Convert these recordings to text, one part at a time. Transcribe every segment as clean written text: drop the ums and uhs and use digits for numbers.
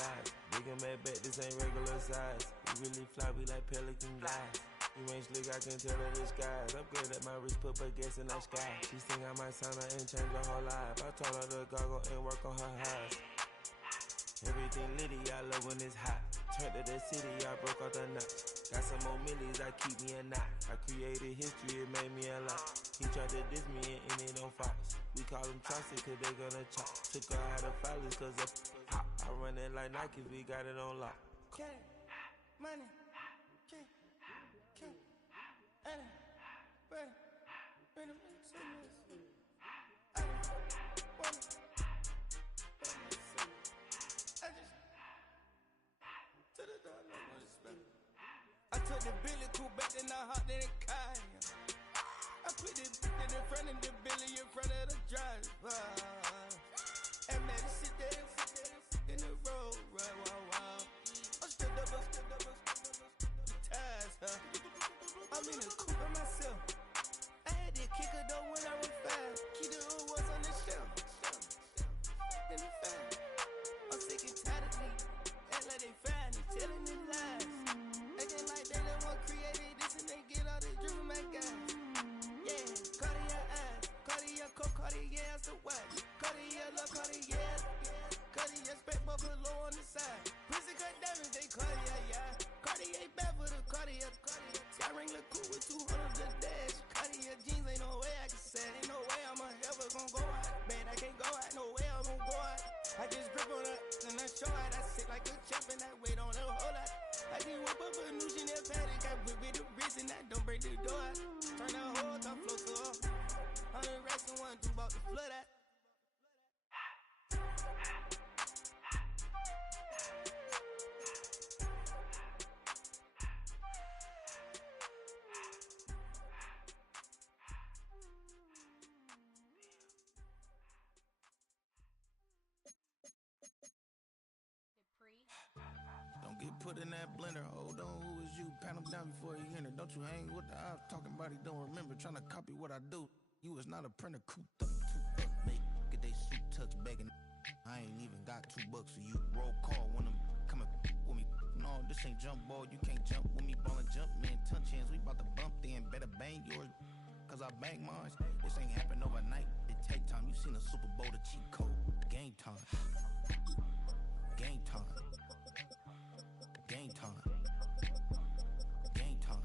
size. Big and mad back, this ain't regular size. We really fly, we like pelican guys. You ain't slick, I can tell her disguise. Upgrade at my wrist, put her gas in the sky. She think I might sign her and change her whole life. I told her to goggle and work on her highs. Everything litty, I love when it's hot. Turned to the city, I broke out the notch. Got some more millies, I keep me a knot. I created history, it made me a lot. He tried to diss me and it don't fox. We call them Chaucer cause they gonna chop. Took her out of filers cause of pop. I run it like Nike, we got it on lock. Money, money, I took the Billy Cool back, then I hopped in the car. I put the in front of the Billy in front of the driver. And man, sit there in the road, right, wow. I'm still double, ties, huh? I'm in the coupe by myself. I had to kick her though when I was fast. Keep the old ones on the shelf. In the fast. I'm sick and tired of me. Act like they fine and telling me lies. Acting like they the one created this and they get all the dream of my guys. Yeah, Cartier eyes, Cartier coke, Cartier ass the white. Cartier love, Cartier, Cartier spec buckle low on the side. Pussy cut diamonds, they Cartier, yeah. Cartier bad for the Cartier. See, I ring the cool with 200 the dash. Cartier jeans, ain't no way I can say. Ain't no way I'm ever gonna go out. Man, I can't go out, no way I'm gonna go out. I just grip on her and I show out. I sit like a champ and I wait on her whole lot. I just whip up a new Chanel paddock. I whip with the wrist and I don't break the door out. Turn the whole top flow to her. 100 racks and 1, 2 about to flood out. Get put in that blender, hold on, who is you? Pat him down before he enter. Don't you hang with the ops talking about he don't remember. Trying to copy what I do. You is not a printer, cooped up, make get they suit tucks begging. I ain't even got $2 for you. Roll call when I'm coming with me. No, this ain't jump ball, you can't jump with me. Ballin' jump, man, touch hands. We bout to bump then, better bang yours. Cause I bang mine. This ain't happen overnight, it take time. You seen a Super Bowl, the cheat code. Game time. Game time. Game time. Game time.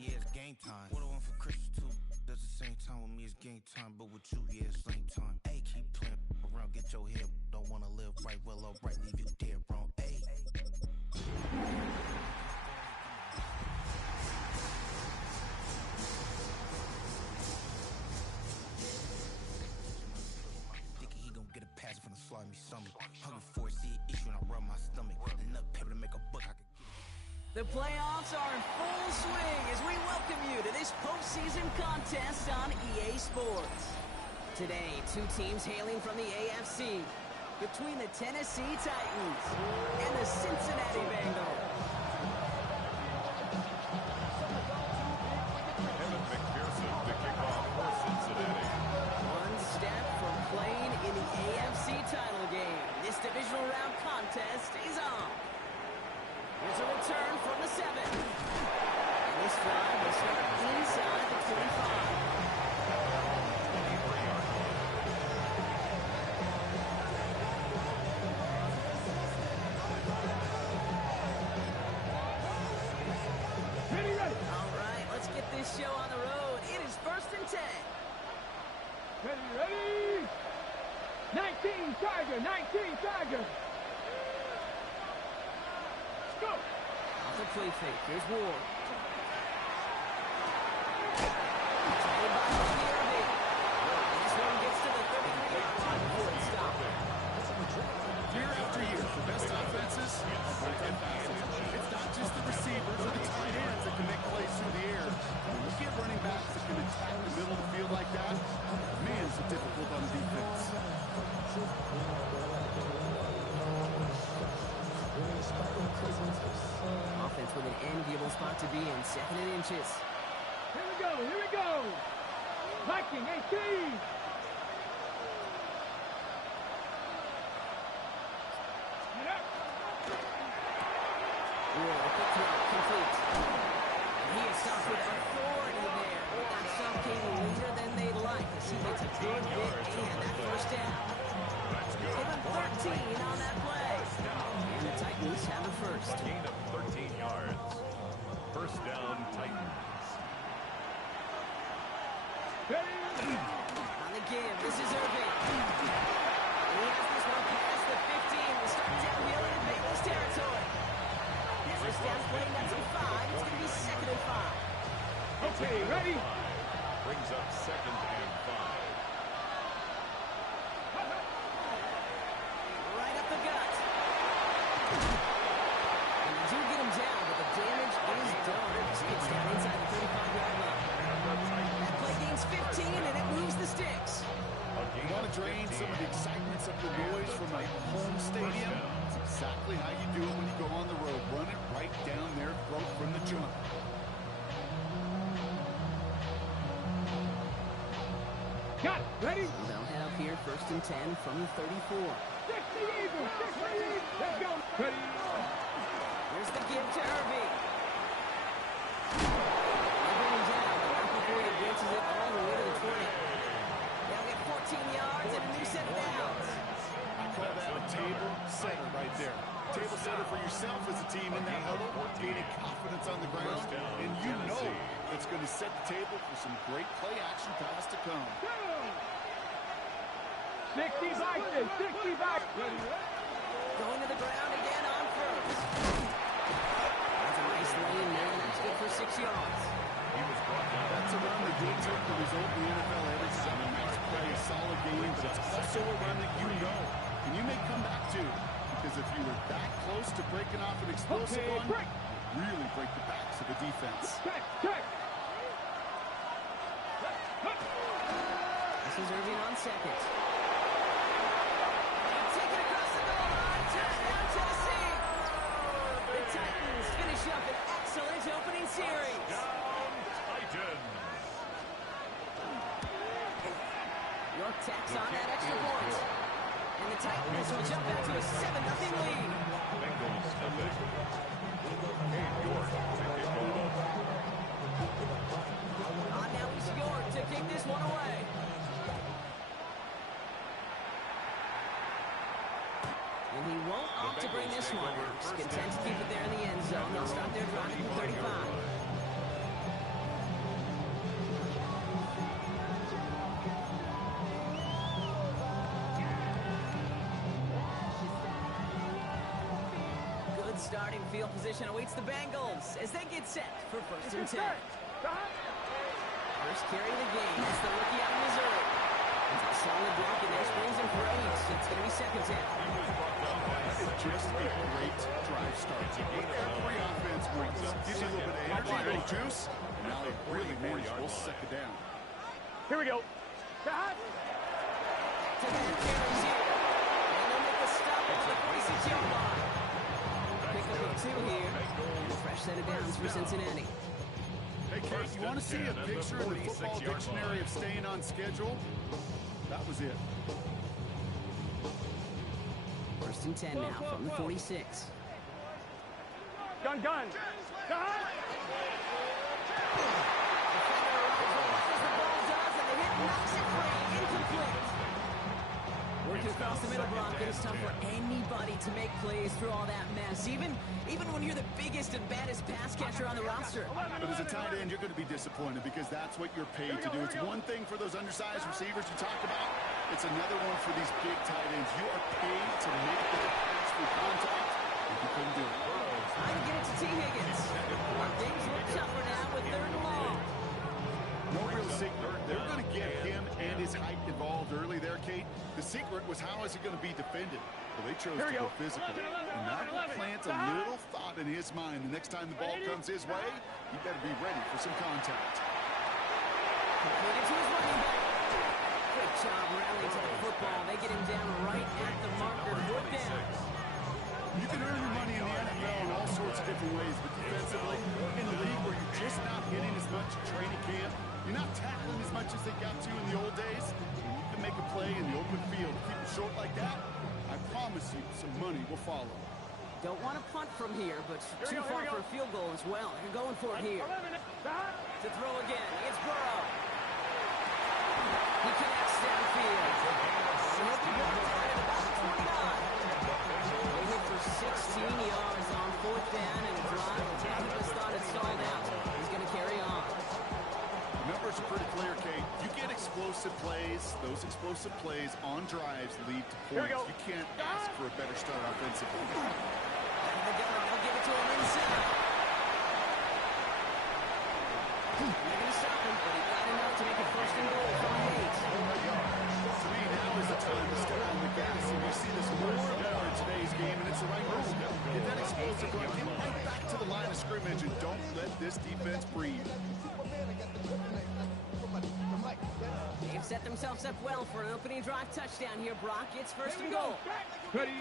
Yeah, it's game time. What I want for Christmas too. Does the same time with me, it's game time. But with you, yeah, it's same time. Hey, keep playing around, get your head. Don't wanna live right, well, alright, leave you dead wrong. Hey. Thinking he gon' get a pass from the slimy stomach. Hungry for it, see it issue and I rub my stomach. Enough paper to make a buck, I could. The playoffs are in full swing as we welcome you to this postseason contest on EA Sports. Today, two teams hailing from the AFC between the Tennessee Titans and the Cincinnati Bengals. Evan McPherson to kick off for Cincinnati. One step from playing in the AFC title game. This divisional round contest is on. Here's a return from the 7. And this drive will start inside the 25. All right, let's get this show on the road. It is 1st and 10. Ready? 19 Tiger, 19 Tiger. Go! Off the play fake. Here's Ward. This one gets to the 33-yard line before it's stopped. Year after year, the best offenses, it's not just the receivers or the tight ends that can make plays through the air. When you get running backs that can attack the middle of the field like that, man, is it difficult on defense. Offense with an enviable spot to be in, 2nd and inches. Here we go. Viking 18. Quick throw, complete. And he is stopped with authority there. That stop came later than they'd like. His teammates a good bit and that first down. Give him 13 on that play. And the Titans have a first. Gain of 13 yards. First down, Titans. On the give, this is Irving. And he has this one past the 15. We'll start downhill into Bengals territory. First down play, that's a 5. It's going to be 2nd and 5. Okay, ready? Brings up 2nd and 5. Right up the gut. And they do get him down, but the damage is done. This gets down inside the 35-yard line. That play gains 15, and it moves the sticks. You want to drain some of the excitements of the noise from a home stadium? It's exactly how you do it when you go on the road. Run it right down their throat from the jump. Got it. Ready? They'll have here 1st and 10 from the 34. 60 Eagles. 60 Eagles. Let's go. Ready? Here's the give to Irving. They bring him down, but not before he advances it all the way to the 20. They'll get 14 yards and a new set of downs. I call that a table setter right there. Table setter for yourself as a team in that huddle, gaining confidence on the ground, and you know it's going to set the table for some great play action pass to come. 60 Vikings. 60 Vikings. Going to the ground again on first. That's a nice lane there, and that's good for 6 yards. That's a run that gains up the result in the NFL every time. A nice play, a solid game, but it's also a run that you know. And you may come back to, because if you were that close to breaking off an explosive one, you really break the backs of the defense. Check. This is Irving on 2nd. Take it across the goal line. Touchdown, Tennessee. The Titans finish up an excellent opening series. Titans. York tacks on that extra point. And the Titans will jump out to a 7-0 lead. Bengals step in. And York take it home. On now is York to kick this one away. And he won't opt to bring this one. He's content to keep it there in the end zone. They'll start their drive at the 35. Good starting field position awaits the Bengals as they get set for 1st and 10. First carry of the game. It's the rookie out of Missouri. It's a solid block, and there springs him for 8. It's going to be 2nd down. That is just a great drive start. Every offense brings up, gives you a little bit of energy, a little juice, and now they really manageable 2nd down. Here we go. Got it. To the carries here. And they'll make the stop at the 46-yard line. Pick up of 2 here. And a fresh set of downs for Cincinnati. Hey, Kate, you want to see a picture in the football dictionary of staying on schedule? That was it. 1st and 10 now from the 46. Gun. Got it. The ball does, and the hit knocks it free. Incomplete. Working across the middle, Broncos. Tough for anybody to make plays through all that mess. Even when you're the biggest and baddest pass catcher on the roster. But as a tight end, you're going to be disappointed because that's what you're paid to do. It's one thing for those undersized receivers you talk about. It's another one for these big tight ends. You are paid to make the pass through contact, and you couldn't do it. Trying to get it to T. Higgins. Things look tougher now with 3rd and long. No real secret. They're going to get him and his height involved early there, Kate. The secret was how is he going to be defended? Well, they chose to go physical. And that will plant a little thought in his mind. The next time the ball comes his way, he better be ready for some contact. Completed to his running back. Great job rallying to the football. They get him down right at the marker. 4th down. You can earn your money in the NFL in all sorts of different ways, but defensively, in the league where you're just not hitting as much at training camp, you're not tackling as much as they got to in the old days, and you can make a play in the open field. Keep it short like that, I promise you some money will follow. Don't want to punt from here, but too far for a field goal as well. They're going for it here. To throw again, it's Burrow. He connects downfield. And he'll be brought down at about 29. They hit for 16 yards on 4th down and a drive. He just thought it stalled out. He's going to carry on. The numbers are pretty clear, Kate. You get explosive plays. Those explosive plays on drives lead to points. You can't ask for a better start offensively. They'll give it to him inside. They're going to stop him, but he got enough to make a 1st and goal from 8. To me, now is the time to step on the gas, and we see this more and more in today's game, and it's the right move. Get that explosive run, get right back to the line of scrimmage, and don't let this defense breathe. They've set themselves up well for an opening drive touchdown here, Brock. It's 1st and goal. Ready.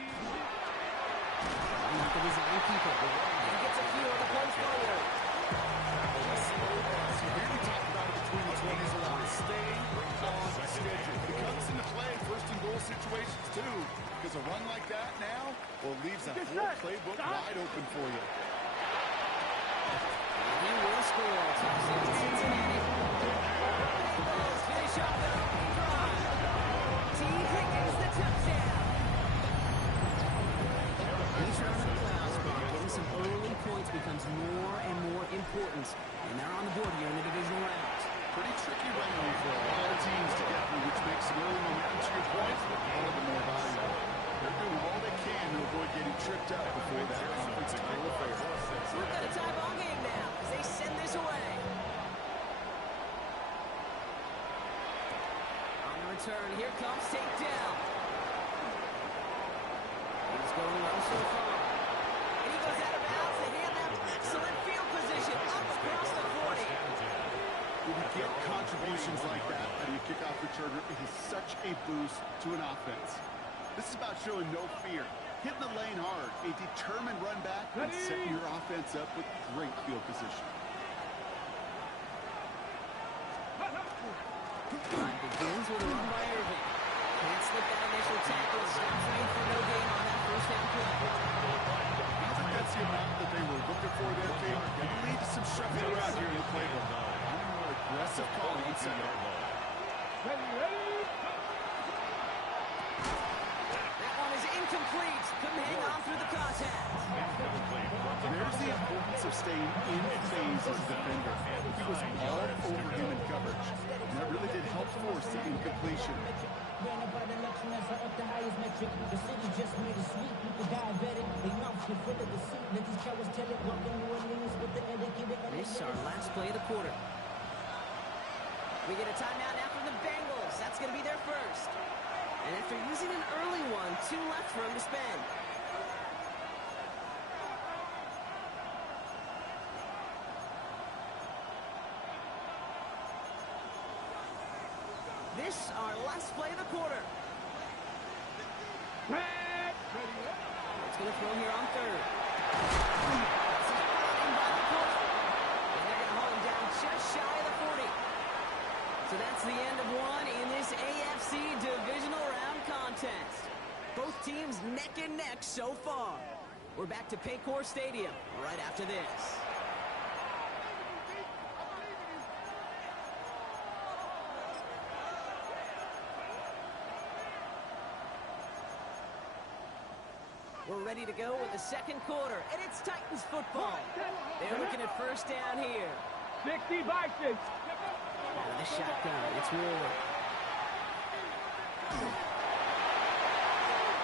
Not the design keeper. He gets a few on the play forward. So here we talk about it between the 20s a lot. Stay on schedule. But it comes into play in 1st and goal situations too, because a run like that now, well, leaves that whole playbook wide open for you. He will score. Touchdown Cincinnati. Let's finish off the opening drive. T. Higgins the touchdown. These are the clouds, but getting some early points becomes more and more important. And they're on the board here in the divisional round. Pretty tricky round for a lot of teams to get through, which makes some early momentum to your point all the more valuable. They're doing all they can to avoid getting tripped up before that offensive goal affair. We've got a tie ball game now as they send this away. On the return, here comes takedown. He's going well so far. And he goes out of bounds. They hand them excellent field position up across the 40. When you get contributions like that out of your kickoff returner, it is such a boost to an offense. This is about showing no fear, hitting the lane hard, a determined run back, and setting your offense up with great field position. Drive begins with a run by Irving. Can't slip that initial tackle. Stops made for no gain on that 1st down play. I think that's the amount that they were looking for there, Kate. It will lead to some shuffling around here in the playbook. More aggressive call on center. Ready. That one is incomplete. Couldn't hang on through the contact. There's the importance of staying in phase as a defender. He was all over him in coverage. And that really did help force the incompletion. This is our last play of the quarter. We get a timeout now from the Bengals. That's going to be their first. And after using an early one, 2 left for him to spend. This our last play of the quarter. It's going to throw here on 3rd. This is running by the corner. And they're going to hold him down just shy of the 40. So that's the end of one in this AFC divisional round contest. Both teams neck and neck so far. We're back to Paycor Stadium right after this. We're ready to go with the second quarter, and it's Titans football. They're looking at 1st down here. 60 boxes. Out of the shotgun, it's Ward.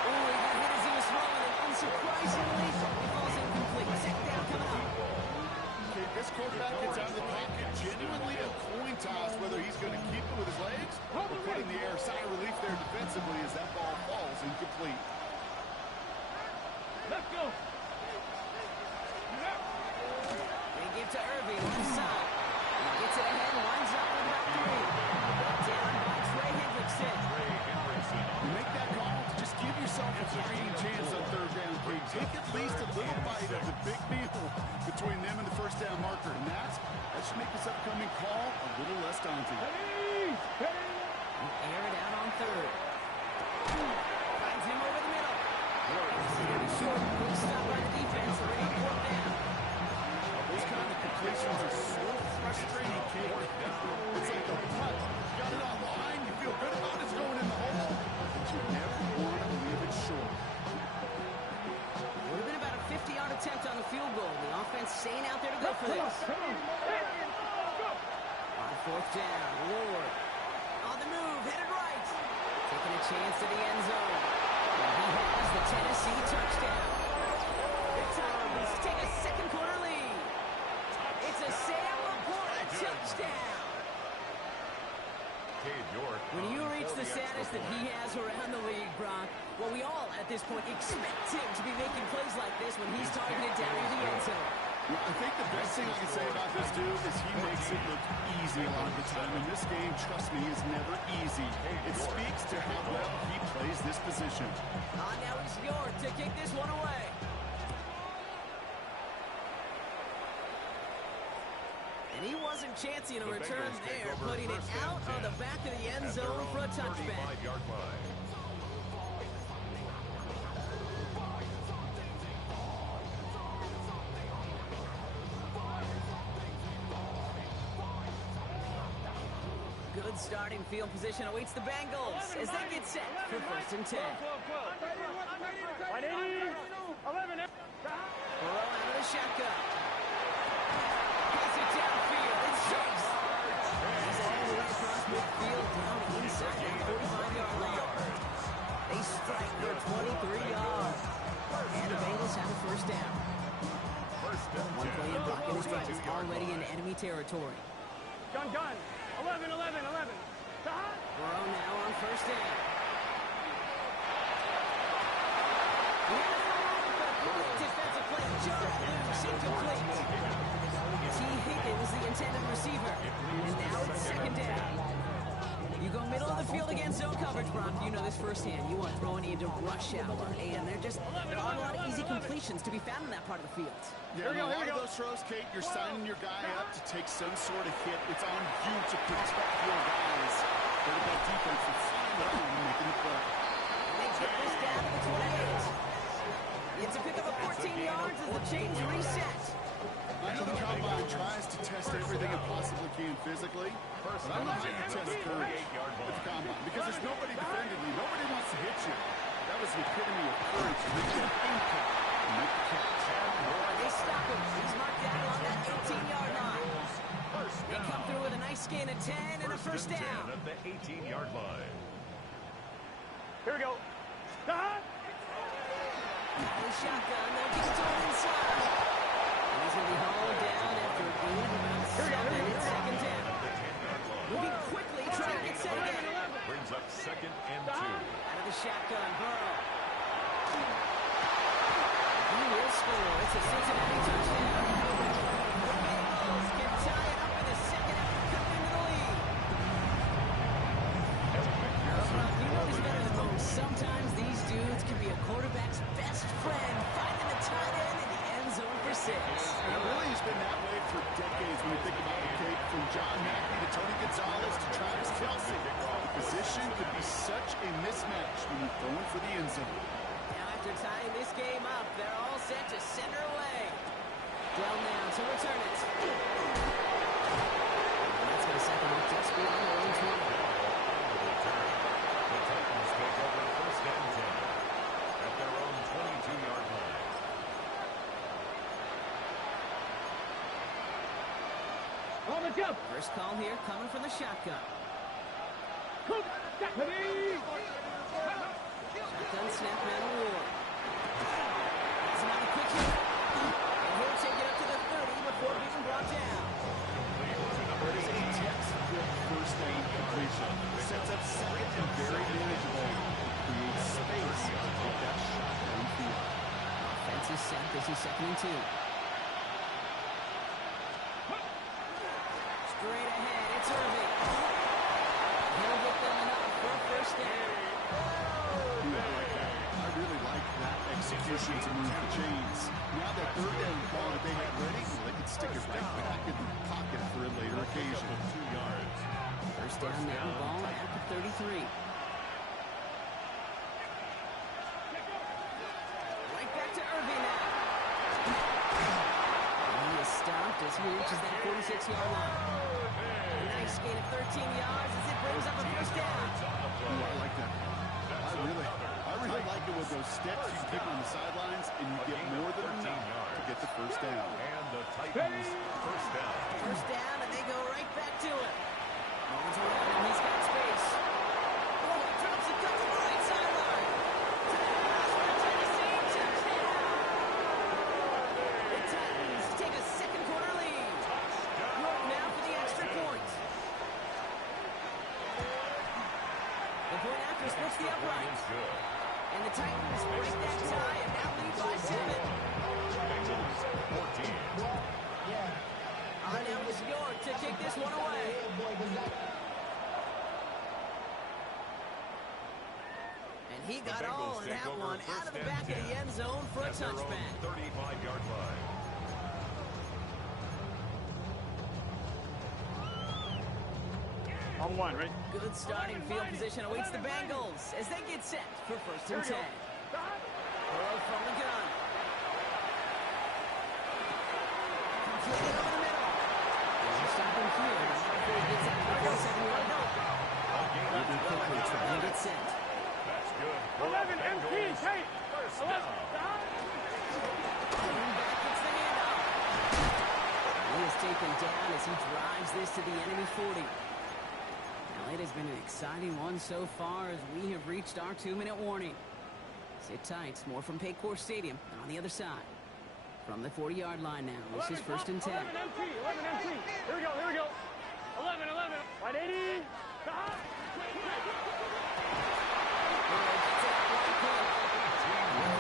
Oh, he got hit as he was throwing, and unsurprisingly, he falls incomplete. 2nd down coming up. Okay, this quarterback gets out of the pocket, genuinely a coin toss, whether he's going to keep it with his legs or put it in the air. Sigh of relief there defensively as that ball falls incomplete. Let's go. They give to Irving left side. He gets it ahead, lines up with about 3. Brought down by Trey Hendrickson. You make that call to just give yourself a fighting chance on 3rd down, Kate. Take at least a little bite of the big meal between them and the 1st down marker. And that should make this upcoming call a little less daunting. And air it out on 3rd. Finds him over the middle. This is going to be short. Quick stop by the defense staying out there to go for this. On fourth down, Ward. On the move, headed right. Taking a chance to the end zone. And he has the Tennessee touchdown. The Titans take a second quarter lead. It's a Sam Laporta touchdown. When you reach the status that he has around the league, Brock, well, we all at this point expect him to be making plays like this when he's targeted down in the end zone. Well, I think the best thing I can say about this dude is he makes it look easy a lot of the time. And this game, trust me, is never easy. It speaks to how well he plays this position. Now it's York to kick this one away. And he wasn't chancing a return there, putting it out on the back of the end zone for a touchback. Good starting field position awaits the Bengals as they get set for 1st and 10. Burrow out of the shotgun. Pass it downfield. It's Chase. He's all the way across midfield down inside the 45-yard line. They strike for 23 yards. And the Bengals have a first down. One play in blocking his drive is already in enemy territory. Gun. 11. Burrow now on first down. Defensive play, just loose, incomplete. T. Higgins, the intended receiver. And now it's second down. You go middle of the field against zone coverage, Brock. You know this firsthand. You want throwing into rush hour. And there aren't a lot of easy completions to be found in that part of the field. Yeah, a lot of those throws, Kate, you're signing your guy up to take some sort of hit. It's on you to protect your guys. They're that defense is flying around and making the play. And they get this down to the 28. It's a pickup of 14 yards as the chains reset. I know the combine tries to test everything it possibly can physically, but I don't know how you test courage at the combine because there's nobody defending you. Nobody wants to hit you. That was the epitome of courage to make that impact and make the catch. They stop him. He's marked down on that 18-yard line. They come through with a nice gain of 10 and a first down. At the 18-yard line. Here we go. Stop. The shotgun, they'll get it inside. And he's going to be hauled down after a gain of about 7 and second down. Moving quickly, trying to get set again. Brings up 2nd and 2. Out of the shotgun, Burrow. He will score. It's a Cincinnati touchdown. The Bengals can tie it up in the second after coming into the lead. You know he's better than most. Sometimes these dudes can be a quarterback's best friend, finding the tight end in the end zone for 6. And it really has been that way for decades when you think about it, Kate. From John Mackey to Tony Gonzalez to Travis Kelce. The position could be such a mismatch when you're throwing for the end zone. Now after tying this game up, they're all set to send her away. Dell now to return it. And that's going to set them up just beyond their own 20. The Titans take over 1st and 10 at their own 22-yard line. First call here coming from the shotgun. Shotgun snap man Ward. Has him on a quick hit. And he'll take it up to the 30 before being brought down. That is a textbook first down completion. Sets up second and very manageable. Creates space to take that shot downfield. Offense is set. This is 2nd and 2. Straight ahead, it's Irving. He'll get them enough for a first down. I really like that execution to move the chains. Now that 3rd down ball that they had ready, they can stick it right back in the pocket for a later occasion. 2 yards. First down now, ball at the 33. Right back to Irving now. And he is stopped as he reaches that 46-yard line. A nice gain of 13 yards as it brings up a first down. Ooh, I like that. I really like it with those steps you take on the sidelines, and you get more than enough to get get the first down. And the Titans first down. First down, and they go right back to it. Moments around, and he's got space. Oh, he drops it, cuts to the right sideline. To the pass for Tennessee, touchdown. The Titans take a second quarter lead. York now for the extra point. The point after splits the uprights. And the Titans break that tie and now lead by 7. Bengals 14. Now it's York to kick this one away. And he got all in that one out of the back of the end zone for a touchback. 35-yard line. On one, right? Good starting field position awaits the Bengals as they get set for first and 10. Burrow from the gun. Completed over the middle. There's a stop in here. Before he gets out of the 7-yard note. Willie trying to get set. That's good. 11 MP, take. First down. Coming back, gets the handoff. He is taken down as he drives this to the enemy 40. Now, it has been an exciting one so far as we have reached our 2-minute warning. Sit tight. More from Paycor Stadium on the other side. From the 40-yard line now. This is first and 10. 11 MP, 11 MP. Here we go, here we go. 11, 11. 180. Stop.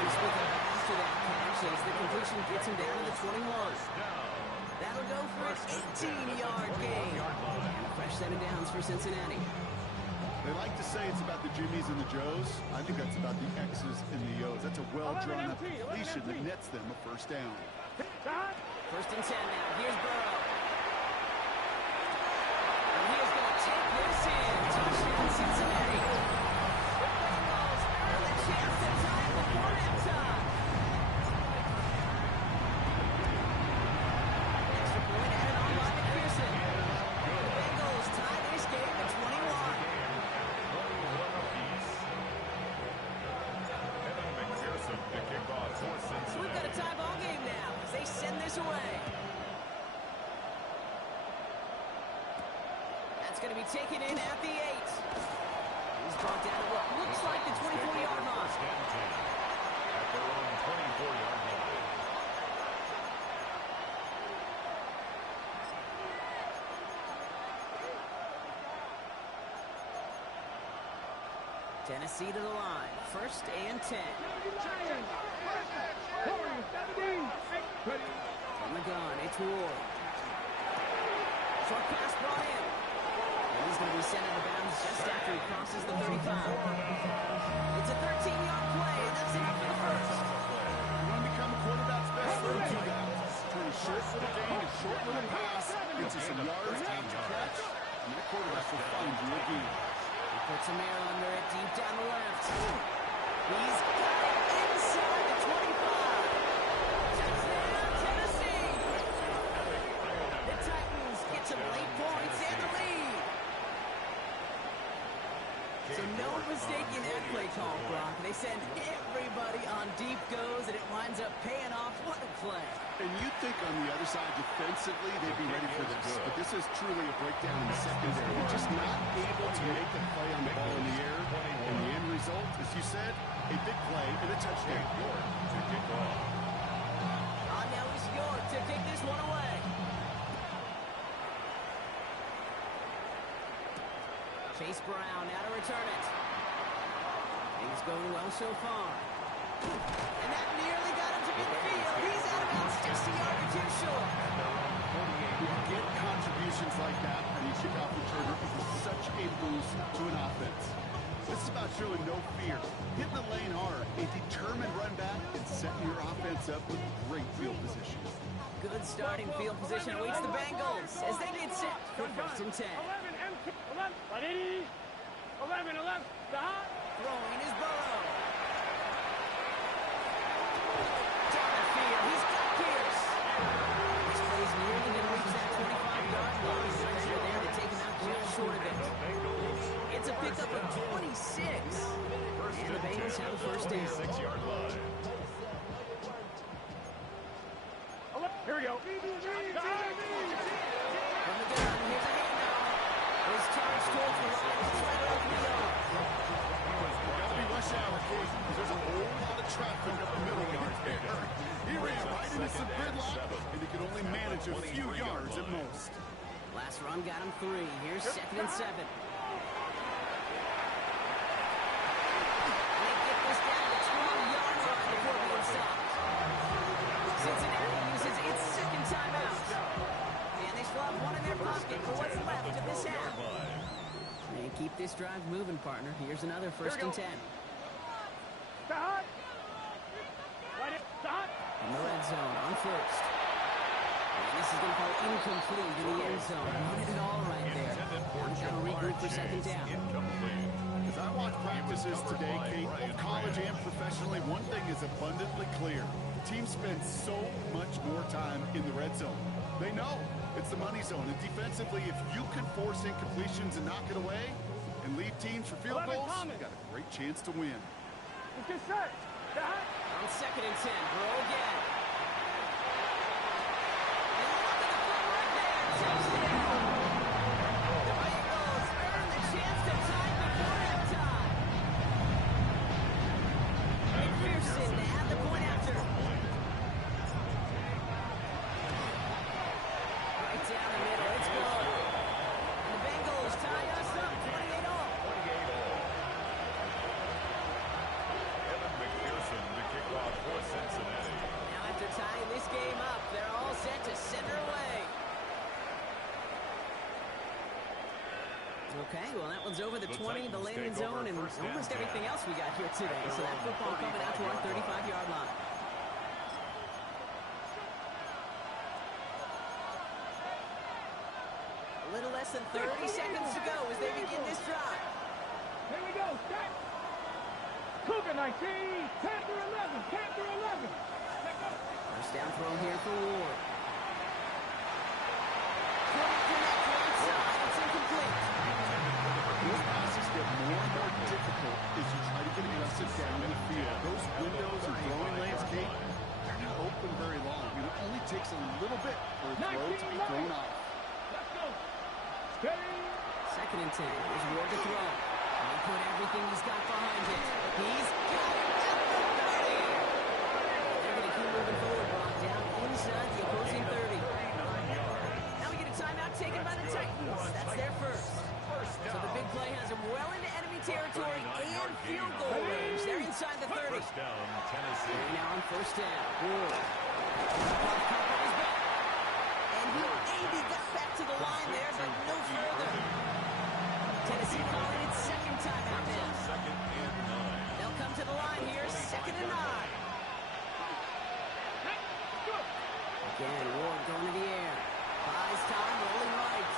After that catch as the completion gets him down to the 21. That'll go for an 18-yard gain. And a fresh set of downs for Cincinnati. They like to say it's about the Jimmies and the Joes. I think that's about the X's and the O's. That's a well-drawn-up completion that nets them a first down. First and 10 now. Here's Burrow. And he is going to take this in. Touchdown, Cincinnati. The Bengals earn the chance to tie it before halftime. Extra point added on by McPherson. The Bengals tie this game at 21. So we've got a tie ball game now as they send this away. That's going to be taken in at the 8. He's brought down to what looks like the 24-yard line. At their own 24-yard line. Tennessee to the line. First and 10. From the gun, it's Ward. Short pass brought in. And he's going to be sent out of bounds just after he crosses the 35. It's a 13-yard play, and that's enough for the first. You want to become a quarterback's best friend, two guys. Turn a short little gain, a short little pass, gets you some yards, catch, and that quarterback will find you again. Puts a mirror under it, deep down the left. He's got it inside the 25. Touchdown, Tennessee. The Titans get some late points and the lead. So no mistaking that play call, Brock. They send everybody on deep goes, and it winds up paying off. What a play. And you'd think on the other side, defensively, they'd be ready for this. But this is truly a breakdown in the secondary. They're just not able to make the play on the ball in the air. And the end result, as you said, a big play and a touchdown. To kick off. Now is York to kick this one away. Chase Brown now to return it. Things going well so far. And that nearly got him to midfield. He's out of bounds just a yard or two short. You get contributions like that from each kickoff returner. It is such a boost to an offense. This is about showing no fear, hitting the lane hard, a determined run back, and setting your offense up with great field position. Good starting field position awaits the Bengals as they get set for first and 10. 11, 11, stop. Throwing is Burrow. Down the field, he's got Pierce. This play's nearly going to reach that 25-yard line. They're there to take him out just short of it. It's a pickup of 26. And the Bengals have a first down. 6-yard line. From the gun, here's a handoff. His charge towards the line. It's right off the yard. Gotta be rush hour, Keith, because there's a whole lot of traffic up the middle right there. He ran right into some gridlock, and he could only manage a few yards at most. Last run got him 3. Here's 2nd and 7. They get this down to 12-yard line before being stopped. Cincinnati uses its 2nd timeout. And they still have one in their pocket for what's left of this half. And keep this drive moving, partner. Here's another 1st and 10. Stop. Stop. In the red zone on 1st. And this is going to fall incomplete in the end zone. Wanted it all right there. Going to regroup for 2nd down. As I watch practices today, Kate, both college and professionally, one thing is abundantly clear. The team spends so much more time in the red zone. They know it's the money zone. And defensively, if you can force incompletions and knock it away and lead teams for field goals, you got a great chance to win. Let's get set. Stop. On 2nd and 10, throw again. And look at the play right there. Touchdown. The Bengals earn the chance to tie before halftime. McPherson to add the point after. Right down the middle. It's good. And the Bengals tie us up 28-all. Now after tying this game up, they're all set to center away. Okay, well that one's over the 20, the landing zone, and almost everything else we got here today. So that football coming out to our 35-yard line. A little less than 30 seconds to go as they begin this drive. Here we go. Start. Cougar 19. Panther 11. Panther 11. First down throw here for Ward. It's incomplete. Those passes get more and more difficult as you try to get aggressive down in the field. Those windows and throwing lanes, Kate, they're not open very long. It only takes a little bit for a throw to be thrown off. Let's go. Steady. 2nd and 10. Here's Ward to throw. And he put everything he's got behind it. He's got it at the 30. They're going to keep moving forward, Brock, down inside the opposing 30. Now we get a timeout taken by the Titans. That's their first. So the big play has them well into enemy territory and field goal range. They're inside the 30. First down, Tennessee. Now on 1st down. Ward. He's back. And he maybe got back to the line there, but no further. Tennessee calling its 2nd timeout now. 2nd and 9. They'll come to the line here, 2nd and 9. Again, Ward going to the air. Buys time, rolling right.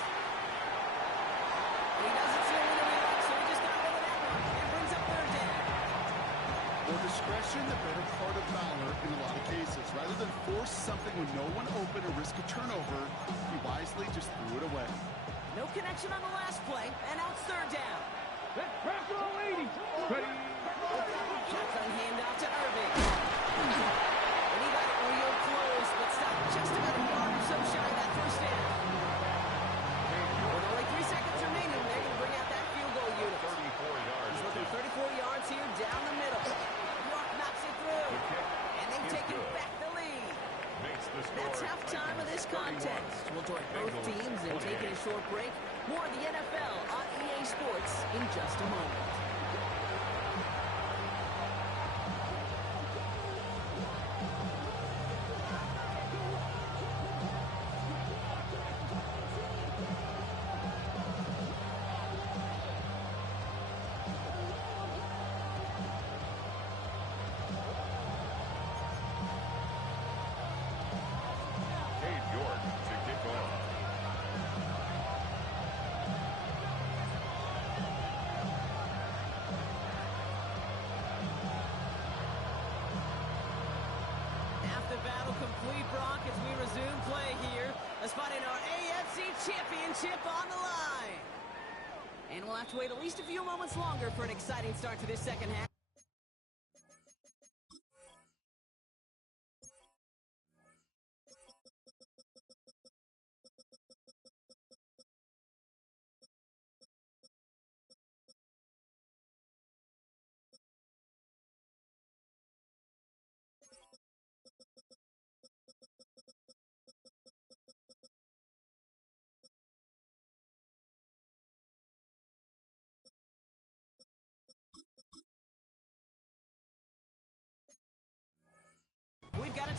And he doesn't see a winner he likes, so he just got rid of that one and brings up 3rd down. Well, discretion, the better part of valor in a lot of cases. Rather than force something with no one open or risk a turnover, he wisely just threw it away. No connection on the last play, and now it's 3rd down. Let's crack roll 80. Ready. Shotgun handoff to Irving. And he got it real close, but stopped just about a yard or so shy of that 1st down. With only 3 seconds remaining, they're going to bring out that field goal unit. 34 yards. He's looking 34 yards here down the middle. York knocks it through. And they've taken back the lead. Makes the score. That's halftime of this contest. We'll join both teams in taking a short break. More of the NFL on EA Sports in just a moment. Battle complete, Brock, as we resume play here. Let's find our AFC Championship on the line. And we'll have to wait at least a few moments longer for an exciting start to this 2nd half.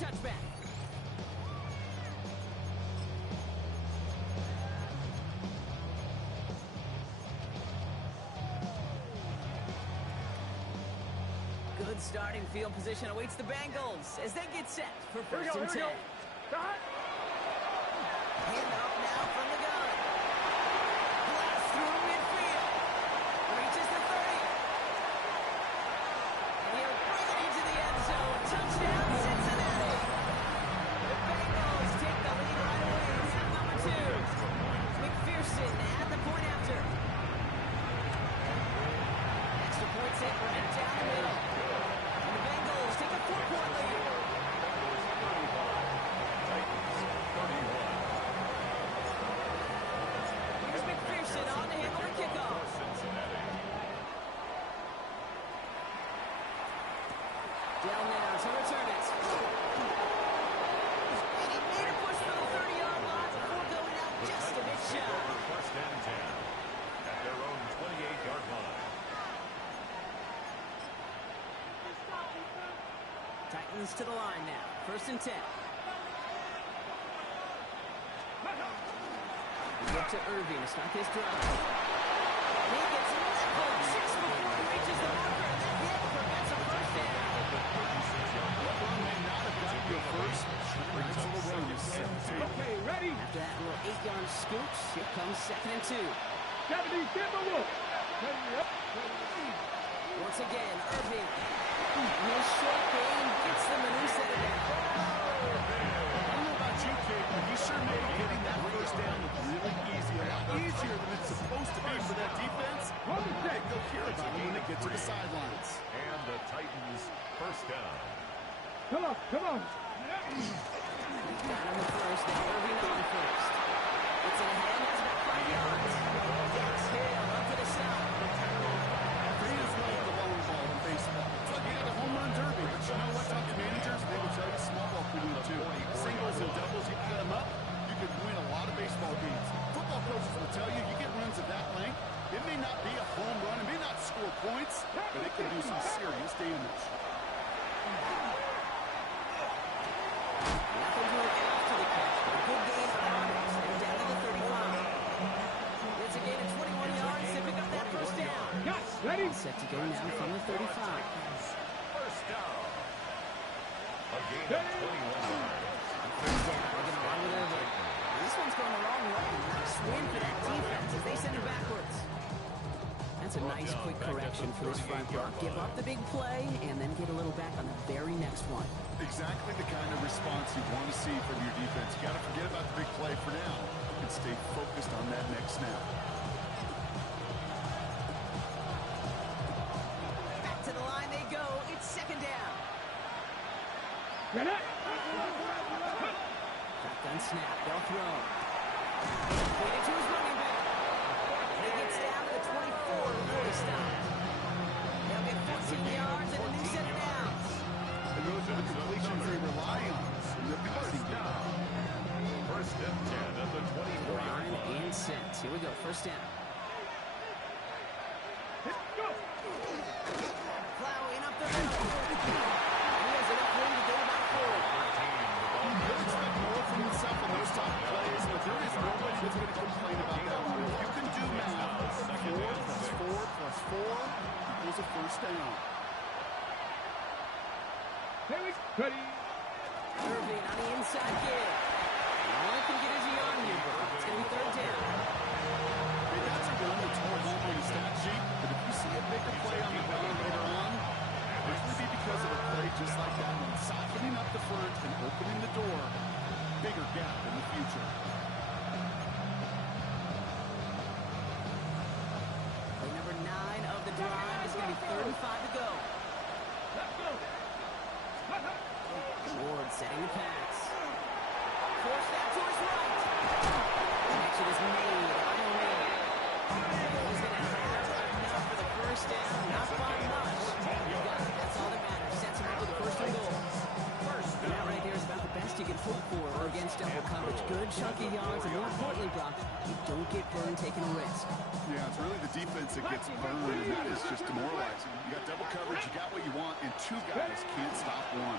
touchback. Good starting field position awaits the Bengals as they get set for first and 10. Hand off now from the gun. Blast through midfield. Reaches the 30. And he'll bring it into the end zone. Touchdown, Cincinnati. The Bengals take the lead right away in half number 2. McPherson at the point after. Extra points hit right down the middle. And the Bengals take a 4-point lead. Here's McPherson on to handle the kickoff. Down now to return it. And he made a push for the 30-yard line before going out just a bit shy. First and 10 at their own 28-yard line. Titans to the line now. First and 10. Look to Irving to start this drive. He gets leveled just before he reaches the marker, and that hit prevents a first down. That run may not have gotten you first. Nice little run. Okay, ready? After that little 8-yard scooch, here comes second and 2. 70, get the wolf. Ready up. Once again, Irving. Real short game gets them a new set of down. I don't know about you, kid, but he sure made getting that first down look really easy. A lot easier than it's supposed to be for that defense. They'll hear about it when they get to the sidelines. And the Titans first down. Come on, come on. Got him the first, now Irving on first. It's in hand, that's about 5 yards. Exhale, up to the side. Fans love the long ball in baseball. It's like you got a home run derby, but you know what? Talk to managers, they will tell you small ball can do it too. Singles and doubles, you get them up, you could win a lot of baseball games. Football coaches will tell you, you get runs of that length, it may not be a home run, it may not score points, but it can do some serious damage. Nothing going after the catch. Good game for Alex. And down to the 35. It's a gain of 21 yards to pick up that first down. Yes, ready? Set to go now from the 35. First down. A gain of 21 yards. First down, they're going to run with Irving. This one's going the wrong way. Nice win for that defense as they send it backwards. That's a nice quick correction for this front row. Give up the big play and then get a little back on the very next one. Exactly the kind of response you want to see from your defense. You got to forget about the big play for now and stay focused on that next snap. Back to the line they go. It's second down. Get it. Shotgun snap. They'll throw. Waiting to his running back. And he gets down to the 24 before he stops. They'll get 14 yards and a new set of downs. And those are the completions they rely on in the passing game. First and 10 at the 24. Line and set. Here we go. First down. Go. Plowing up the middle. He has enough room to get about 4. He'll expect more from himself on those top plays, but there is nobody that's going to complain about that one. If you can do math, 4 plus 4 plus 4 equals a first down. Ready. Irving on the inside give. All can get his yard here, but it's going to be third down. Hey, that's a run that's more home on the stat sheet, but if you see a bigger play on the run later on, it would be because of a play just like that one, softening up the front and opening the door. Bigger gap in the future. Play number 9 of the drive is going to be 35 to go. Let's go. Ward setting the pass. Force that to his right. Connection is made on the wing. He's going to have enough for the first down. Not by much. You got it. That's all that matters. Sets him up with the first and goal. And that right there is about the best you can hope for against double coverage. Good chunky yards, and more importantly, Brock, you don't get burned taking a risk. Yeah, it's really the defense that gets burned, and that is just demoralizing. You got double coverage, you got what you want, and 2 guys can't stop one.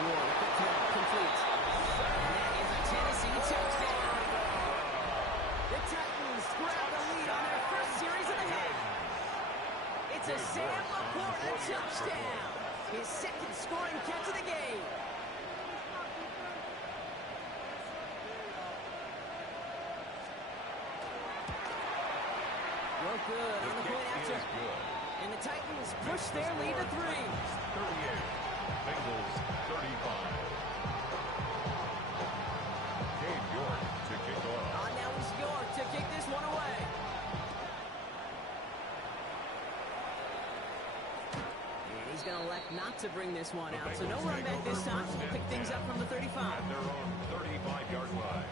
Ward, a quick throw, complete. And that is a Tennessee touchdown. The Titans grab the lead on their first series of the half. It's a Sam Laporta touchdown. His second scoring catch of the game. Well, good on the point after. And the Titans push their lead to 3. 38. Bengals 35. Gabe York to kick off. On now is York to kick this one away. And he's going to elect not to bring this one out. So no run back this time. So we'll pick things up from the 35. At their own 35-yard line.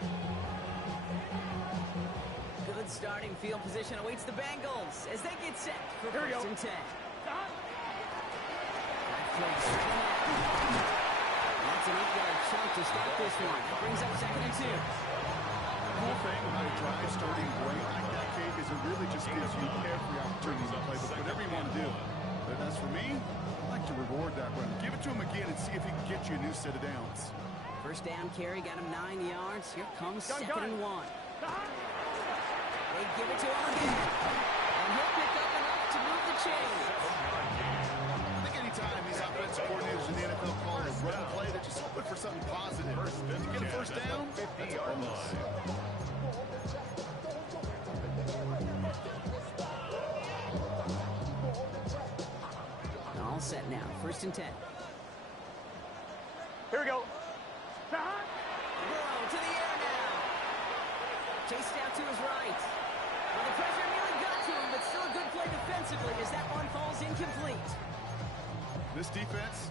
Good starting field position awaits the Bengals as they get set for first and 10. That's an 8-yard chunk to start this one. Brings up second and 2. The whole thing about a drive starting great like that, Kate, is it really just gives you every opportunity to play with whatever you want to do. But as for me, I like to reward that run. Give it to him again and see if he can get you a new set of downs. First down carry, got him 9 yards. Here comes second and 1. They give it to him again. And he'll pick up enough to move the chains. I think anytime these offensive coordinators in the NFL call a run play, they're just hoping for something positive. If you get a first down, that's a bonus. All set now. First and 10. Here we go. Beno to the air now. Chased out to his right. Well, the pressure nearly got to him, but still a good play defensively as that one falls incomplete. This defense,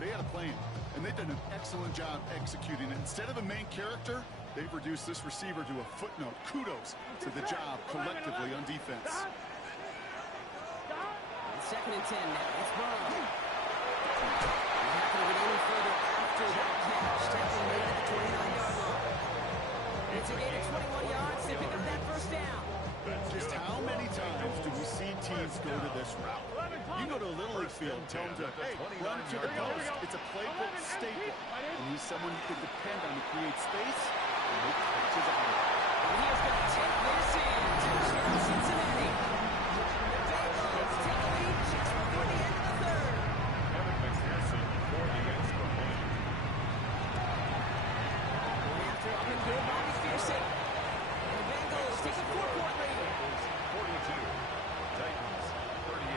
they had a plan, and they've done an excellent job executing it. Instead of a main character, they've reduced this receiver to a footnote. Kudos to the job collectively on defense. Second and 10 now. It's Beno. They're not going to get any further after that catch. Tackling made at the 29-yard line. It's a gain of 21 yards to pick up that first down. Just how many times do we see teams go to this route? You go to a Little League field, tell them to, hey, run to the post. It's a playbook staple. And he's someone you can depend on to create space and make catches out of it. And he is going to take this in. Touchdown, Cincinnati. The Bengals take the lead just before the end of the third. Evan McPherson for the extra point. And after up and good by McPherson. And the Bengals take a 4-point lead. 42. Titans 38.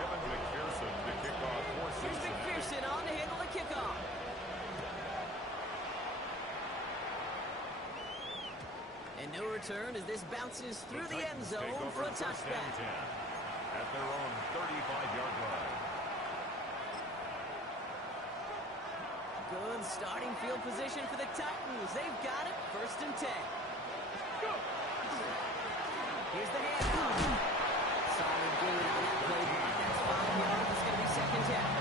Evan McPherson to kick off for Here's Cincinnati. McPherson on to handle the kickoff. And no return as this bounces through the end zone for a touchback. At their own 35-yard line. Good starting field position for the Titans. They've got it. First and 10. Here's the handoff. Solid gain on that play block. That's 5 yards. It's going to be second down.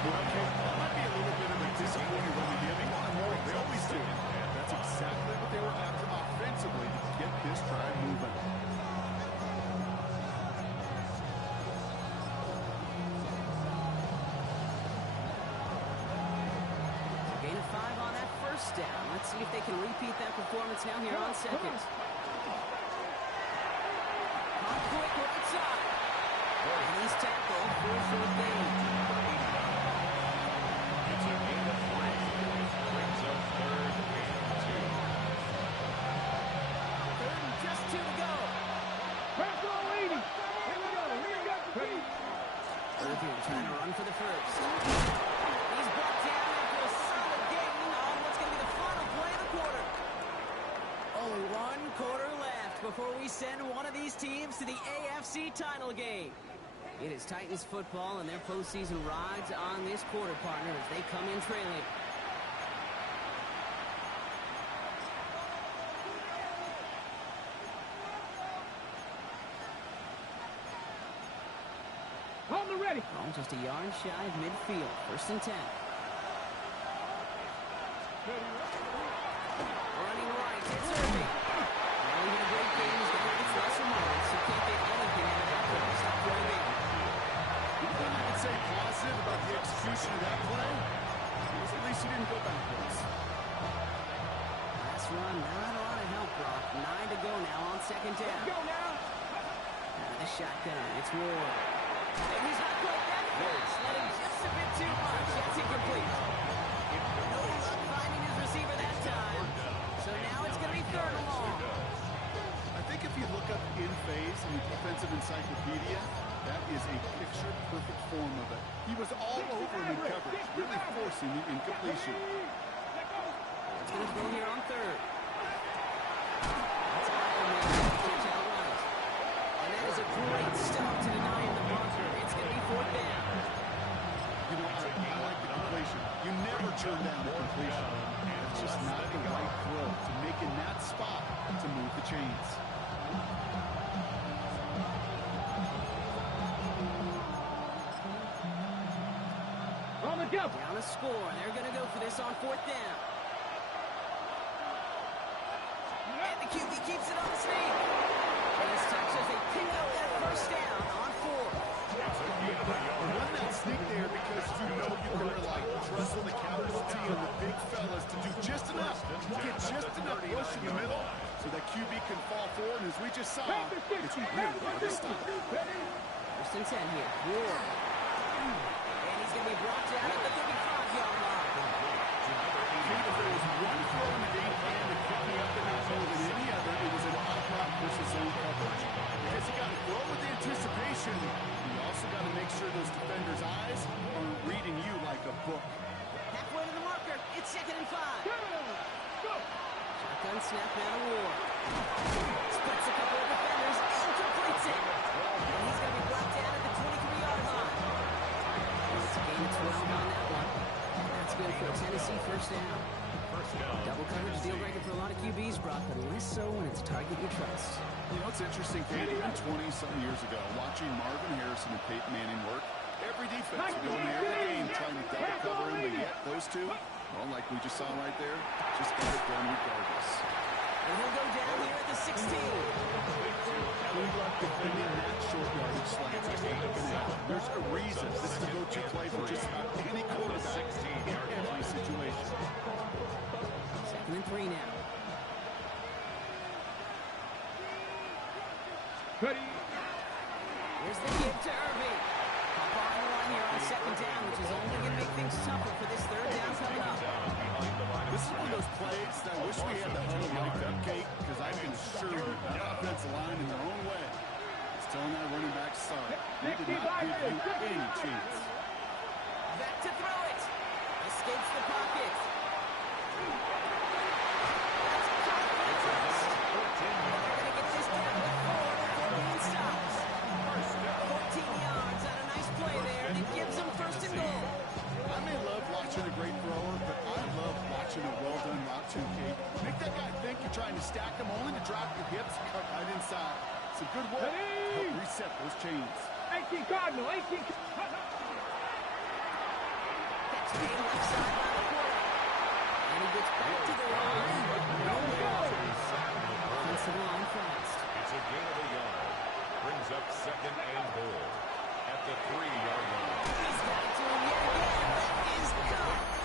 Okay, that might be a little bit of a disappointing run again. They wanted more. They always do. And that's exactly what they were after offensively to get this drive moving. Gain of 5 on that first down. Let's see if they can repeat that performance now here on second. Caught quick right side. And he's tackled for a short gain. It's a gain of 3. Brings up third and 2. Third and just 2 to go. Press on, lady. Here we go. Irvin trying to run for the first. He's brought down after a solid gain on what's going to be the final play of the quarter. Only 1 quarter left before we send one of these teams to the AFC title game. It is Titans football, and their postseason rides on this quarter, partner, as they come in trailing. On the ready. Oh, just a yard shy of midfield. First and 10. Running right, it's Irving. Now even a great game is going to get lesser moments. You can't get anything out of that one. Stop Irving. I would say positive about the execution execution of that play, at least he didn't go backwards. Last run, not a lot of help, Brock. 9 to go now on second down. Go now. Out of the shotgun, it's Ward. And he's not quite that close. Let him just a bit too much. That's incomplete. No luck finding his receiver that time. So now it's going to be third and long. I think if you look up in phase in the defensive encyclopedia, that is a picture-perfect form of it. He was all over him in coverage, really forcing the incompletion. It's going to throw here on third. That's Ironman. Catch outright. And that is a great stop to deny him the bunker. It's going to be fourth down. You know, I like the completion. You never turn down the completion. It's just not the right throw to make in that spot to move the chains. On the jump. Down a score. They're going to go for this on fourth down. And the QB keeps it on the sneak. And his touches, they pick up that first down on fourth. Run that sneak there because you know you can rely. Trust on the capital T on the big fellas to do just enough, get just enough push in the middle so that QB can fall forward. And as we just saw, it's really hard to stop. First and 10 here. Ward. And he's going to be brought down at the 35-yard line. If there was one throw in the game plan that picked me up in that more than any other, it was an odd versus zone coverage. Because you got to throw with anticipation. You also got to make sure those defenders' eyes are reading you like a book. Halfway to the marker. It's second and 5. Shotgun snap now to Ward. Splits a couple of defenders and completes it. And he's going to be brought down at the 23-yard line. It's a gain of 12 on that one. And that's good for a Tennessee first down. Double coverage deal breaker for a lot of QBs, Brock, but less so when it's a target you trust. You know, it's interesting, Kate, even 20-something years ago, watching Marvin Harrison and Peyton Manning work, every defense would go in there every game trying to double cover him, but yet those two, well, like we just saw right there, just got it done regardless. And he'll go down here at the 16. Good luck defending that short yardage slant. There's a reason this is a go-to play for just about any quarterback in every situation. Second and 3 now. Ready. Here's the give to Irving. Pop off the line here on second down, which is only going to make things tougher for this third down coming up. This is one of those plays that I wish we had the huddle mic'd up, Kate, because I can assure you that offensive line in their own way is telling that running back, sorry, we did not give you any chance. Back to throw it. Escapes the pocket. Trying to stack them only to drop your hips, cut right inside. It's a good work to help reset those chains. 18 Cardinal, 18. That's made left side by the quarter. And he gets back to the line. Offensive line fast. It's a gain of a yard. Brings up second and goal at the 3-yard line. He's got it to him yet again. That is caught.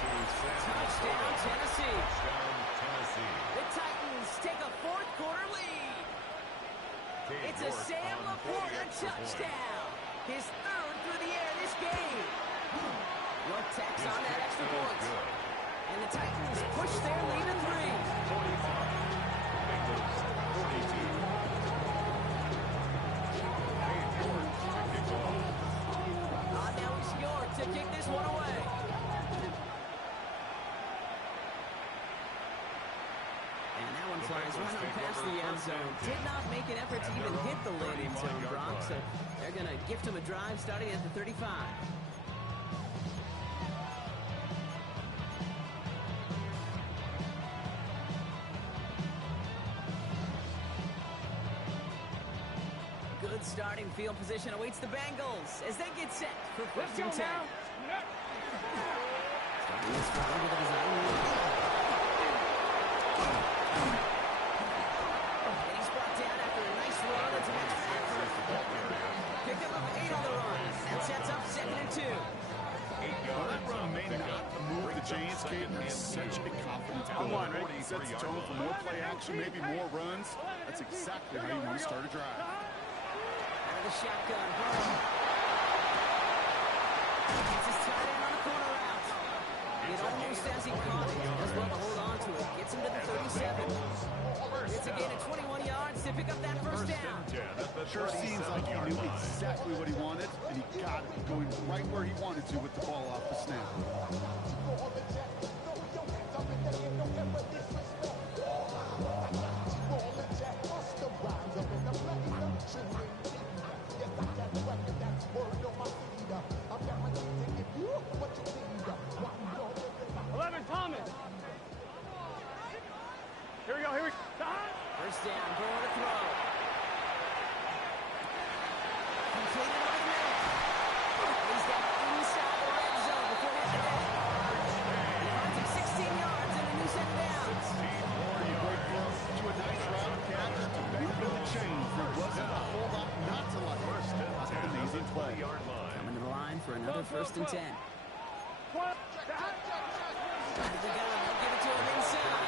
Touchdown, Tennessee. Touchdown, Tennessee. The Titans take a fourth-quarter lead. It's a Sam Laporta touchdown. His third through the air this game. York tacks on that extra point. And the Titans push their lead to 3. 45. Bengals 42. Cade York to kick off. Now it's York to kick this one away. And that one flies right on past the end zone. Did not make an effort to even hit the landing zone, Brock. So they're going to gift him a drive starting at the 35. Good starting field position awaits the Bengals as they get set for first and 10. Starting this drive with a design lead. And he's brought down after a nice run and some extra effort. Pick him up 8 on the run. That sets up second and 2. Well, that Cascade has such a confidence Come on, builder. Rick. Sets the tone for more play action, maybe more runs. That's exactly how you want to start a drive. Out of the shotgun. Gets his tight end on the corner route. It almost as he caught it. Does well to hold on to it. Gets him to the 37. It's a gain of 21 yards to pick up that first down. Sure seems like he knew exactly what he wanted, and he got it going right where he wanted to with the ball off the snap. Thomas. Here we go, here we go. First down, Beno to throw. Completed over the middle. He's got inside the red zone before he hit the net. He finds him 16 yards and a new set of downs. Great throw to a nice round catch to benefit the chain. There wasn't a whole lot not to like. That's an amazing play. Coming to the line for another first and 10. We got him. We'll give it to him inside.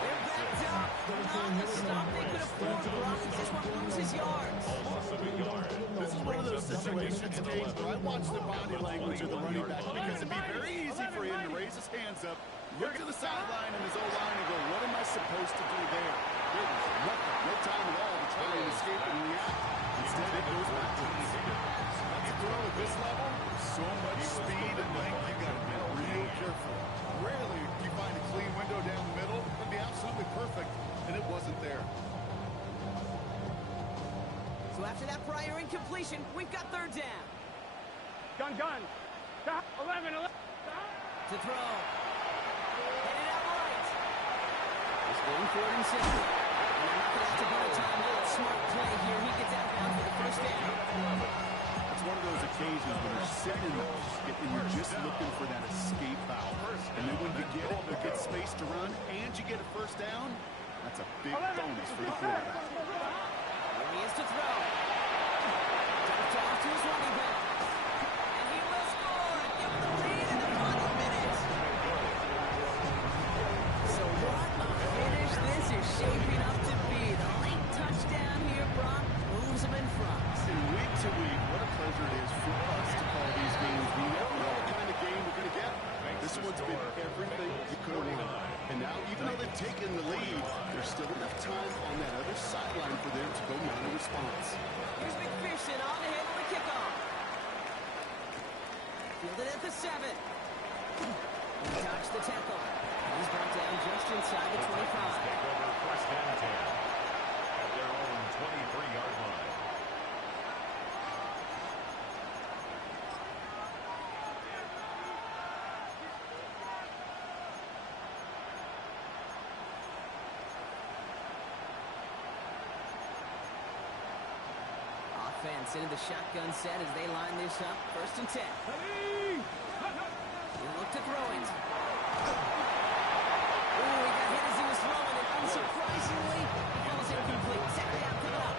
They're backed up. Not the stop they could afford. Rollins just won't lose his yards. This is one of those situations, Dave, where I watch the body language of the running back because it'd be very easy for him to raise his hands up, look to the sideline and his O-line and go, what am I supposed to do there? There was nothing, no time at all to try and escape and react. Instead, it goes back to the That's a throw at this level. So much speed and length, you got to be real careful. Rarely do you find a clean window down the middle. It'd be absolutely perfect, and it wasn't there. So after that prior incompletion, we've got third down. Gun. 11. To throw. Headed out right. He's going for it and simple. And they're not going to have to go to timeout. Smart play here. He gets out of bounds for the first down. It's one of those occasions when you're sitting in the pocket and you're just looking for that escape valve. And then when you get it, you get space to run, and you get a first down. That's a big bonus for the quarterback. Here he is to throw. Dumped off to his running back. And he will score and give him the lead in the final minutes. So what a finish this is shaping up to be. The late touchdown here, Brock, moves him in front. And week to week, what a pleasure it is for us to call these games. We never know what kind of game we're going to get. This one's been everything you could have wanted. And now, even though they've taken the lead, there's still enough time on that other sideline for them to go mount a response. Here's McPherson on to handle the kickoff. Fielded at the 7. He dodged the tackle. He's brought down just inside the 25. Take over first and 10 at their own 23-yard line. Offense into the shotgun set as they line this up. First and 10. He'll look to throw it. Ooh, he got hit as he was throwing it. Unsurprisingly, he falls incomplete. Second down coming up.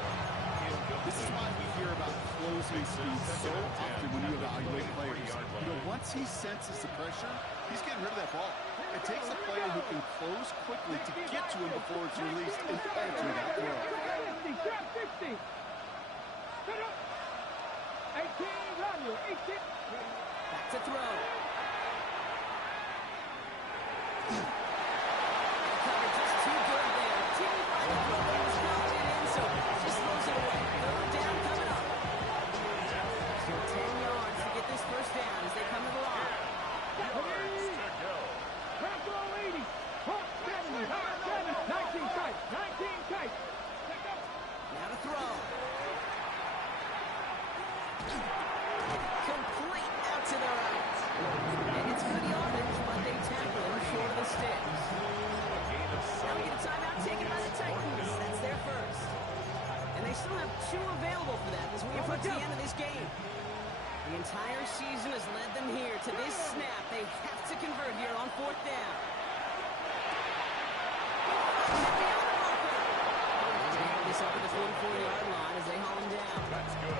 This is why we hear about closing speed so often when you evaluate players. You know, once he senses the pressure, he's getting rid of that ball. It takes a player who can close quickly to get to him before it's released and enter that throw. 50. 18, run, 18. Back to throw. Cover just too good there. Team by the throw was counted in, so just throws it away. Third down coming up. So 10 yards to get this first down as they come to the line. 80. 19 tight. Now to throw. Complete out to the right. And it's for the offense, but they tackle him short of the sticks. Now we get a timeout taken by the Titans. That's their first. And they still have 2 available for them as we approach the end of this game. The entire season has led them here to this snap. They have to convert here on 4th down. This up at the 44-yard line as they haul him down. That's good.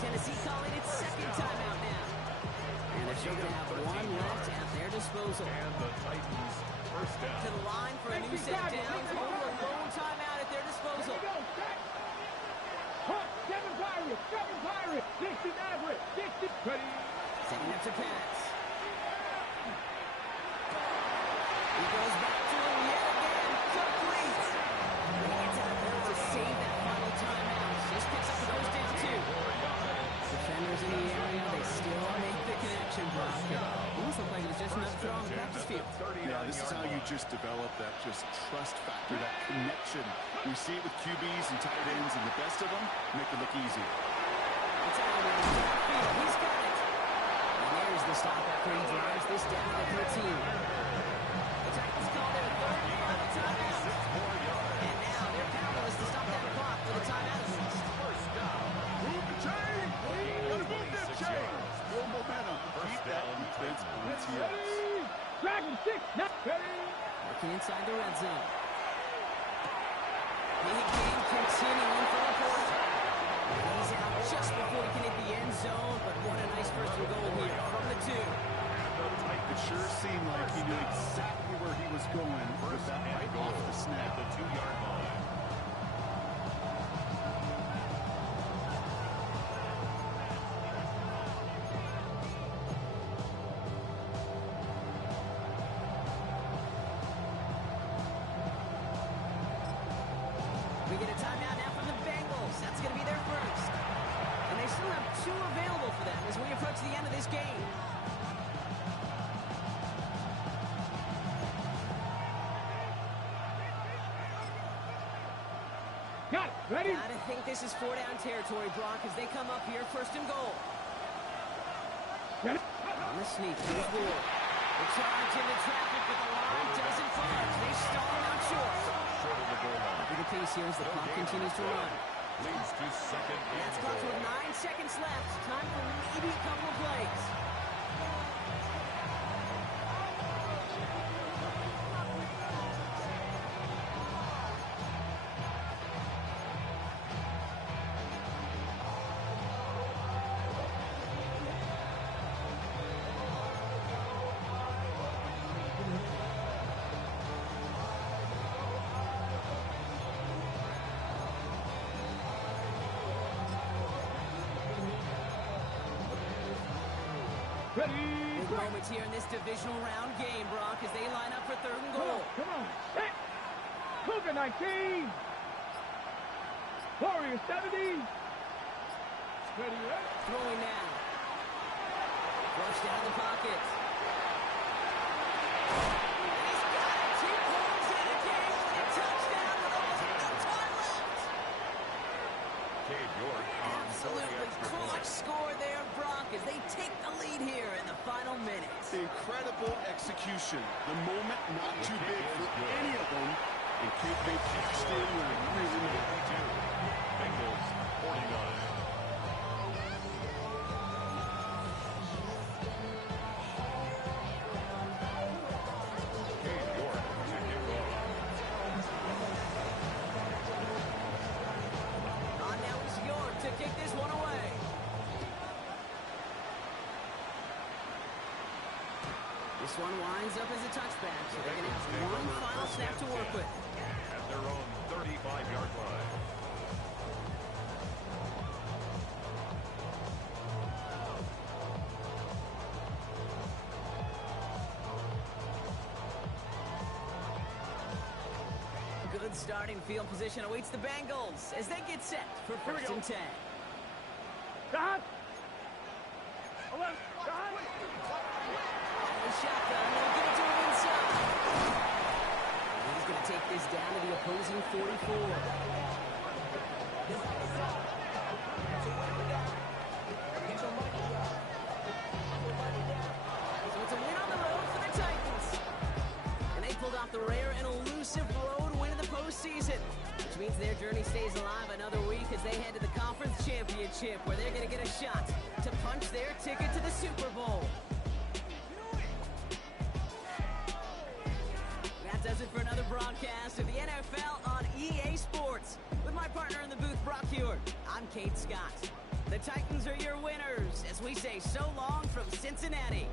Tennessee calling its second timeout now. And they're sure to have one left out there to disposal. And the Titans first down. To the line for a new set of downs. Over a lone timeout at their disposal. Seven Pirates, 60 Maverick, 60. Ready. Setting up to pass. He goes back to him yet again. Complete. And he gets out there to save that final timeout. Just picks up the first down, too. Defenders in the area, they still make the connection, Brock. It almost looked like it was just enough draw on the practice field. Yeah, this is how you just develop that just trust factor, that connection. We see it with QBs and tight ends, and the best of them make it look easy. It's out of the He's got it. And there's the stop after he drives this down to 13. The Titans call their third and final timeout. And now they're powerless to stop that clock for the timeout assist. First down. Move the chain! Gotta move that chain! Build momentum. Keep that defense on its heels. Dragon 6, not ready. Working inside the red zone. Big game continuing for the quarter. He's out just before he can hit the end zone, but what a nice first and goal here from the 2. It sure seemed like he knew exactly where he was going with that right off the snap. The 2-yard line. We get a timeout now from the Bengals. That's going to be their first. And they still have 2 available for them as we approach the end of this game. Got it, ready. Gotta think this is 4-down territory, Brock, as they come up here first and goal. Ready. On the sneak, here's Ward. The charge into traffic, but the line doesn't budge. They stall him out short. Short of the goal line. Look at the pace here as the clock continues to run. Leads to second And that's and clocked goal. with 9 seconds left. Time for maybe a couple of plays. Ready. Big moments here in this divisional round game, Brock, as they line up for third and goal. Come on. Set. Cougar 19. Warrior 70. Ready, ready. Throwing now. Flushed out of the pocket. And he's got it. He pulls in a game-winning touchdown with almost no time left. Cade York on Absolutely clutch score there, Brock, as they take the lead here in the final minutes. Incredible execution. The moment not too big for any of them. And they cashed in when it really needed. Bengals 49. Cade York to kick off. On now is York to kick this one away. This one winds up as a touchback, so they're going to have one final snap to work with. At their own 35-yard line. Good starting field position awaits the Bengals as they get set for first and 10. Stop. 11. Stop. The shotgun, they'll get it to him inside. And he's going to take this down to the opposing 44. So it's a win on the road for the Titans. And they pulled off the rare and elusive road win in the postseason, which means their journey stays alive another week as they head to the conference championship, where they're going to get a shot to punch their ticket to the Super Bowl. That does it for another broadcast of the NFL on EA Sports. With my partner in the booth, Brock Hewitt, I'm Kate Scott. The Titans are your winners as we say so long from Cincinnati.